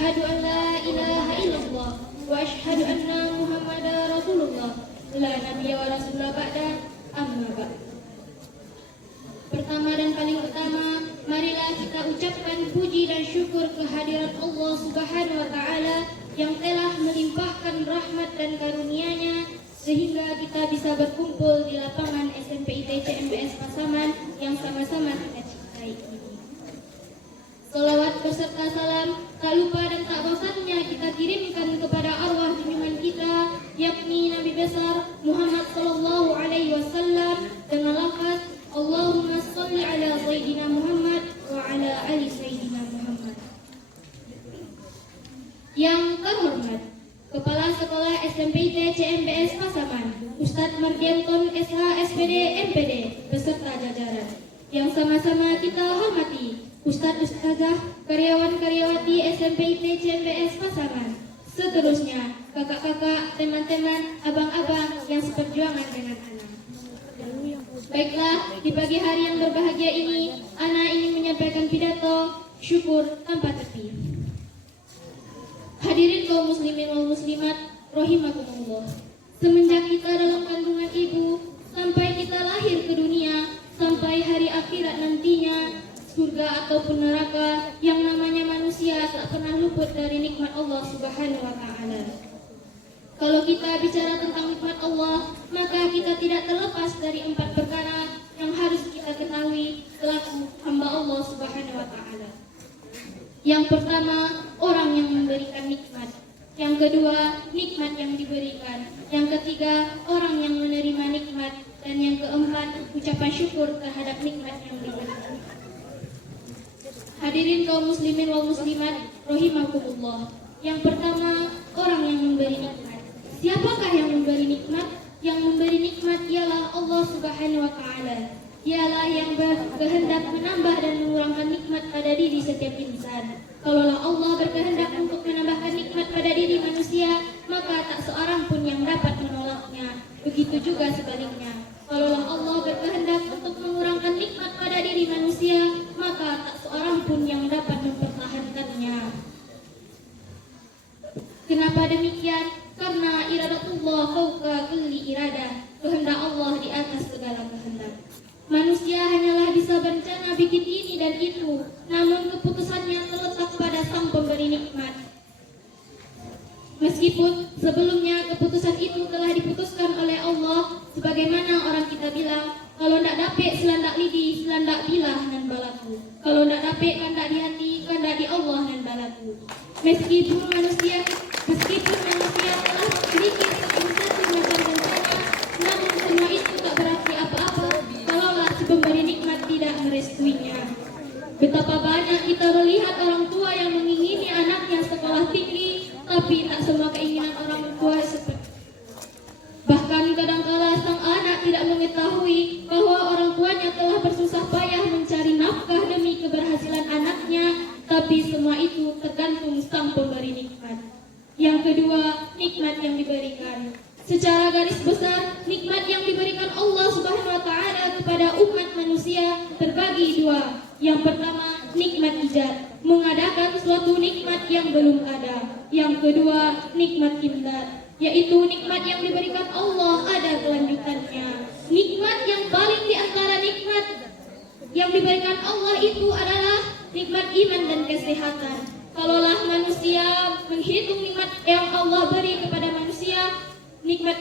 Asyhadu an la ilaha illallah wa asyhadu anna Muhammadar Rasulullah. La nabiyya wa rasulullah ba'da, amma ba'd. Pertama dan paling utama, marilah kita ucapkan puji dan syukur kehadirat Allah Subhanahu wa taala yang telah melimpahkan rahmat dan karunia-Nya sehingga kita bisa berkumpul di lapangan SMP ITC MBS Pasaman yang sama-sama kita cintai ini. Salawat beserta salam tak lupa dan tak bosannya kita kirimkan kepada arwah junjungan kita, yakni Nabi besar Muhammad sallallahu alaihi wasallam dengan lafaz Allahumma sholli ala sayyidina Muhammad wa ala ali sayyidina Muhammad. Yang terhormat Kepala Sekolah SMP ITC MBS Pasaman, Ustadz Mardianton SH SPD MPD beserta jajaran. Yang sama-sama kita hormati Ustadz Ustazah, karyawan-karyawati SMP ITC MBS Pasaman. Seterusnya, kakak-kakak, teman-teman, abang-abang yang seperjuangan dengan anak. Baiklah, di pagi hari yang berbahagia ini, Ana ingin menyampaikan pidato syukur tanpa tepi. Hadirin kaum muslimin wal muslimat, rahimakumullah. Semenjak kita dalam kandungan ibu, sampai kita lahir ke dunia, sampai hari akhirat nantinya, surga ataupun neraka, yang namanya manusia tak pernah luput dari nikmat Allah Subhanahu wa taala. Kalau kita bicara tentang nikmat Allah, maka kita tidak terlepas dari 4 perkara yang harus kita ketahui selaku hamba Allah Subhanahu wa taala. Yang pertama, orang yang memberikan nikmat. Yang kedua, nikmat yang diberikan. Yang ketiga, orang yang menerima nikmat. Dan yang keempat, ucapan syukur terhadap nikmat yang diberikan. Hadirin kaum muslimin wal muslimat, rahimakumullah. Yang pertama, orang yang memberi nikmat. Siapakah yang memberi nikmat? Yang memberi nikmat ialah Allah Subhanahu wa taala. Dialah yang berkehendak menambah dan mengurangkan nikmat pada diri setiap insan. Kalaulah Allah berkehendak untuk menambahkan nikmat pada diri manusia, maka tak seorang pun yang dapat menolaknya. Begitu juga sebaliknya. Kalaulah Allah berkehendak untuk mengurangkan nikmat pada diri manusia, maka tak seorang pun yang dapat mempertahankannya. Kenapa demikian? Karena iradatullah fauqa kulli iradah. Kehendak Allah di atas segala kehendak. Manusia hanyalah bisa berencana bikin ini dan itu, namun keputusannya terletak pada Sang Pemberi nikmat. Meskipun sebelumnya keputusan itu telah diputuskan oleh Allah, sebagaimana orang kita bilang, kalau ndak dapet selandak lidi, selandak bilah nan balaku. Kalau ndak dapet kandak di hati, kandak di Allah nan balaku. Meskipun manusia telah memiliki satu macam rencana, namun semua itu tak berarti apa-apa kalaulah si pemberi nikmat tidak merestuinya. Betapa banyak kita melihat orang tua yang mengingini anaknya sekolah tinggi, tapi tak semua keinginan orang tua seperti. Bahkan kadangkala sang anak tidak mengetahui bahwa orang tuanya telah bersusah payah mencari nafkah demi keberhasilan anaknya, tapi semua itu tergantung Sang Pemberi nikmat. Yang kedua, nikmat yang diberikan. Secara garis besar, nikmat yang diberikan Allah Subhanahu wa taala kepada umat manusia terbagi 2. Yang pertama, nikmat ijad, mengadakan suatu nikmat yang belum ada. Yang kedua, nikmat imdad, yaitu nikmat yang diberikan Allah ada kelanjutannya. Nikmat yang paling di antara nikmat yang diberikan Allah itu adalah nikmat iman dan kesehatan. Kalaulah manusia menghitung nikmat yang Allah beri kepada manusia, nikmat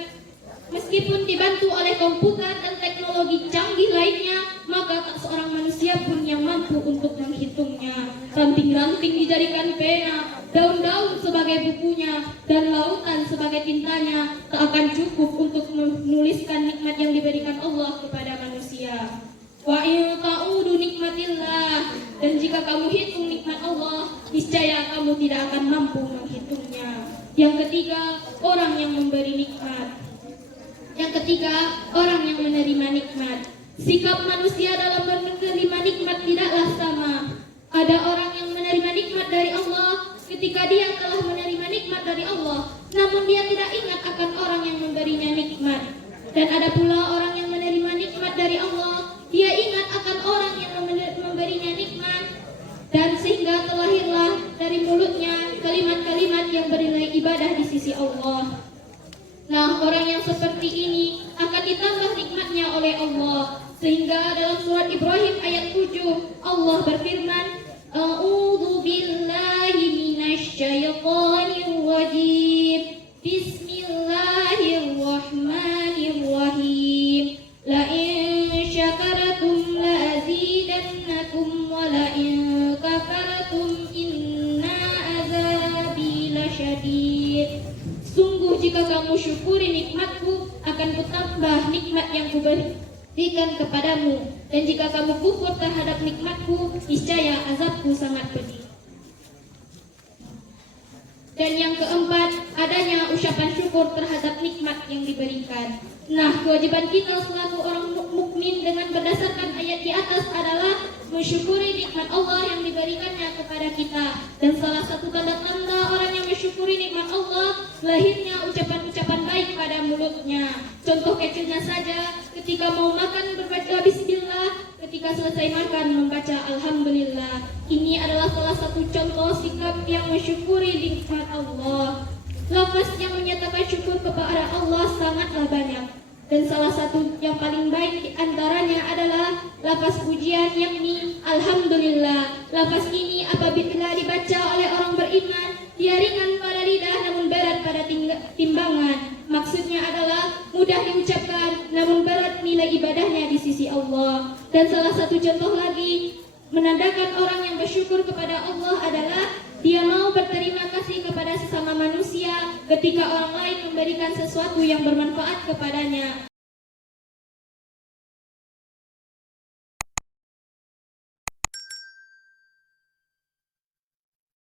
meskipun dibantu oleh komputer dan teknologi canggih lainnya, maka tak seorang manusia pun yang mampu untuk menghitungnya. Ranting-ranting dijadikan pena, daun-daun sebagai bukunya, dan lautan sebagai tintanya tak akan cukup untuk menuliskan nikmat yang diberikan Allah kepada manusia. Wa in ta'udu nikmatillah, dan jika kamu hitung nikmat Allah, niscaya kamu tidak akan mampu menghitungnya. Yang ketiga, orang yang memberi nikmat. Yang ketiga, orang yang menerima nikmat. Sikap manusia dalam menerima nikmat tidaklah sama. Ada orang yang menerima nikmat dari Allah ketika dia telah menerima nikmat dari Allah, namun dia tidak ingat akan orang yang memberinya nikmat. Dan ada pula orang yang menerima nikmat dari Allah, dia ingat akan orang yang memberinya nikmat, dan sehingga terlahirlah dari dari mulutnya kalimat-kalimat yang bernilai ibadah di sisi Allah. Nah, orang yang seperti ini akan ditambah nikmatnya oleh Allah. Sehingga dalam surat Ibrahim ayat 7 Allah berfirman, A'udzu billahi minasy syaithanir rajim. Bismillahirrahmanirrahim. La in syakartum la azidannakum wa la in kafartum inna azabi lasyadid. Sungguh jika kamu syukuri nikmatku, akan kutambah nikmat yang kuberikan kepadamu. Dan jika kamu kufur terhadap nikmatku, niscaya azabku sangat pedih. Dan yang keempat, adanya ucapan syukur terhadap nikmat yang diberikan. Nah, kewajiban kita selaku orang mukmin dengan berdasarkan ayat di atas adalah mensyukuri nikmat Allah yang diberikannya kepada kita. Dan salah satu tanda-tanda orang yang mensyukuri nikmat Allah, lahirnya ucapan-ucapan baik pada mulutnya. Contoh kecilnya saja, ketika mau makan berbaca bismillah, ketika selesai makan membaca alhamdulillah. Ini adalah salah satu contoh sikap yang mensyukuri nikmat Allah. Lafaz yang menyatakan syukur kepada Allah sangatlah banyak. Dan salah satu yang paling baik di antaranya adalah lafaz pujian, yakni alhamdulillah. Lafaz ini apabila dibaca oleh orang beriman, dia ringan pada lidah namun berat pada timbangan. Maksudnya adalah mudah diucapkan namun berat nilai ibadahnya di sisi Allah. Dan salah satu contoh lagi menandakan orang yang bersyukur kepada Allah adalah dia mau berterima kasih kepada sesama manusia ketika orang lain memberikan sesuatu yang bermanfaat kepadanya.